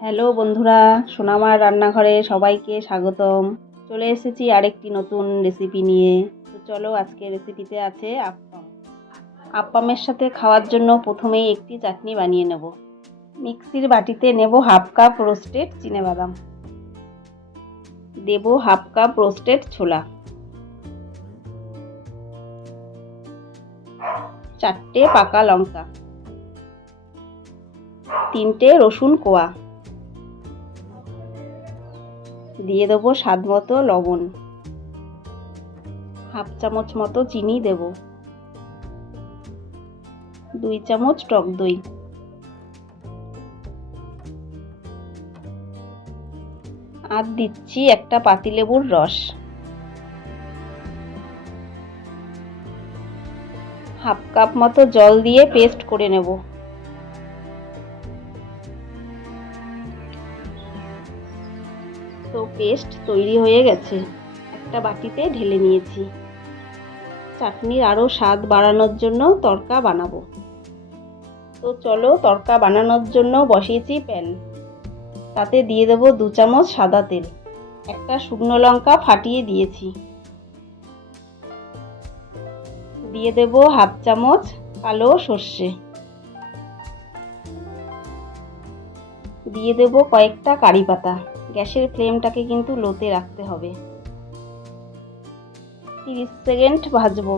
Hello বন্ধুরা, সোনামার রান্নাঘরে সবাইকে স্বাগতম। চলে এসেছি আরেকটি নতুন রেসিপি নিয়ে। তো চলো আজকে রেসিপিতে আছে আপ্পাম আপ্পামের সাথে খাওয়ার জন্য প্রথমেই একটি চাটনি বানিয়ে নেব। মিক্সির বাটিতে নেব হাফ কাপ রোস্টেড চিনেবাদাম। দেব হাফ কাপ রোস্টেড ছোলা। চারটে পাকা লঙ্কা। তিনটে রসুন কোয়া। দিয়ে দেবো স্বাদ মতো লবণ। হাফ চামচ মতো চিনি দেব। দুই চামচ টক দই। আর দিচ্ছি একটা পাতিলেবুর রস। হাফ কাপ মতো জল দিয়ে পেস্ট করে নেব। তো পেস্ট তৈরি হয়ে গেছে। একটা বাটিতে ঢেলে নিয়েছি। চাটনির আরও স্বাদ বাড়ানোর জন্য তড়কা বানাবো। তো চলো তড়কা বানানোর জন্য বসিয়েছি প্যান। তাতে দিয়ে দেবো দু চামচ সাদা তেল। একটা শুকনো লঙ্কা ফাটিয়ে দিয়েছি। দিয়ে দেব হাফ চামচ কালো সর্ষে। দিয়ে দেব কয়েকটা কারি পাতা। গ্যাসের ফ্লেমটাকে কিন্তু লোতে রাখতে হবে। তিরিশ সেকেন্ড ভাজবো।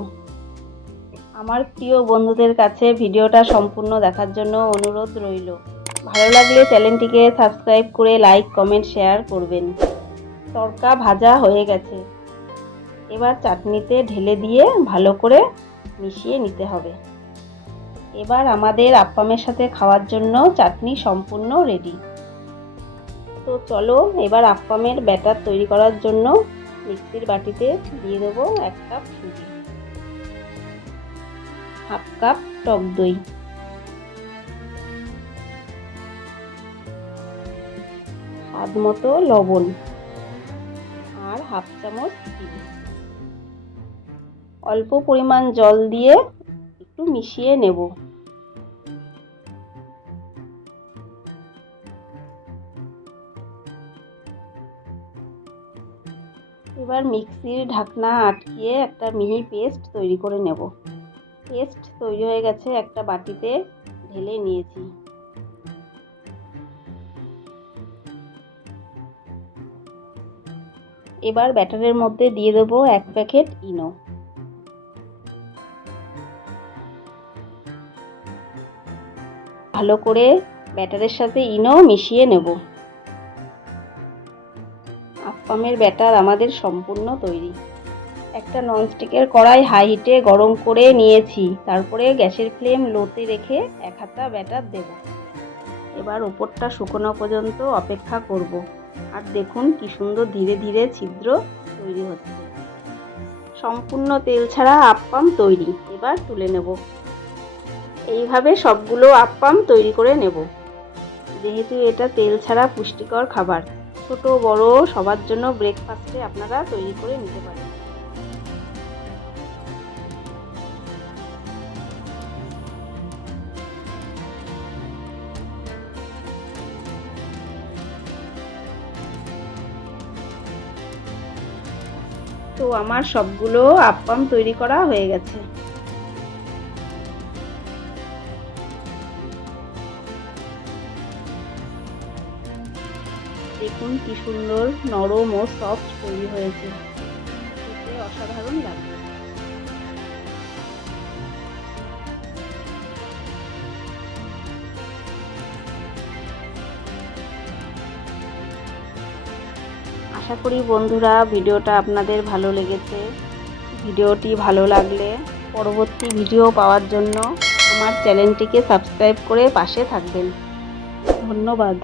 আমার প্রিয় বন্ধুদের কাছে ভিডিওটা সম্পূর্ণ দেখার জন্য অনুরোধ রইল। ভালো লাগলে চ্যানেলটিকে সাবস্ক্রাইব করে লাইক, কমেন্ট, শেয়ার করবেন। তরকা ভাজা হয়ে গেছে। এবার চাটনিতে ঢেলে দিয়ে ভালো করে মিশিয়ে নিতে হবে। এবার আমাদের আপ্পামের সাথে খাওয়ার জন্য চাটনি সম্পূর্ণ রেডি। তো চলো এবার আপ্পামের ব্যাটার তৈরি করার জন্য মিক্সির বাটিতে দিয়ে দেবো এক কাপ সুজি। হাফ কাপ টক দই। স্বাদ মতো লবণ আর হাফ চামচ চিনি অল্প পরিমাণ জল দিয়ে একটু মিশিয়ে নেব। এবার মিক্সির ঢাকনা আটকিয়ে একটা মিহি পেস্ট তৈরি করে নেব। পেস্ট তৈরি হয়ে গেছে একটা বাটিতে ঢেলে নিয়েছি। এবার ব্যাটারের মধ্যে দিয়ে দেবো এক প্যাকেট ইনো। ভালো করে ব্যাটারের সাথে ইনো মিশিয়ে নেব। আপ্পামের ব্যাটার আমাদের সম্পূর্ণ তৈরি। একটা ননস্টিকের কড়াই হাই হিটে গরম করে নিয়েছি। তারপরে গ্যাসের ফ্লেম লোতে রেখে এক হাতা ব্যাটার দেব। এবার ওপরটা শুকনো পর্যন্ত অপেক্ষা করব। আর দেখুন কি সুন্দর ধীরে ধীরে ছিদ্র তৈরি হচ্ছে। সম্পূর্ণ তেল ছাড়া আপ্পাম তৈরি। এবার তুলে নেব। এইভাবে সবগুলো আপ্পাম তৈরি করে নেব। যেহেতু এটা তেল ছাড়া পুষ্টিকর খাবার। ছোট, বড় সবার জন্য ব্রেকফাস্টে আপনারা তৈরি করে নিতে পারেন। তো আমার সবগুলো আপ্পাম তৈরি করা হয়ে গেছে। দেখুন কি সুন্দর নরম ও সফট তৈরি হয়েছে। অসাধারণ লাগবে আশা করি বন্ধুরা ভিডিওটা আপনাদের ভালো লেগেছে। ভিডিওটি ভালো লাগলে পরবর্তী ভিডিও পাওয়ার জন্য আমার চ্যানেলটিকে সাবস্ক্রাইব করে পাশে থাকবেন। ধন্যবাদ।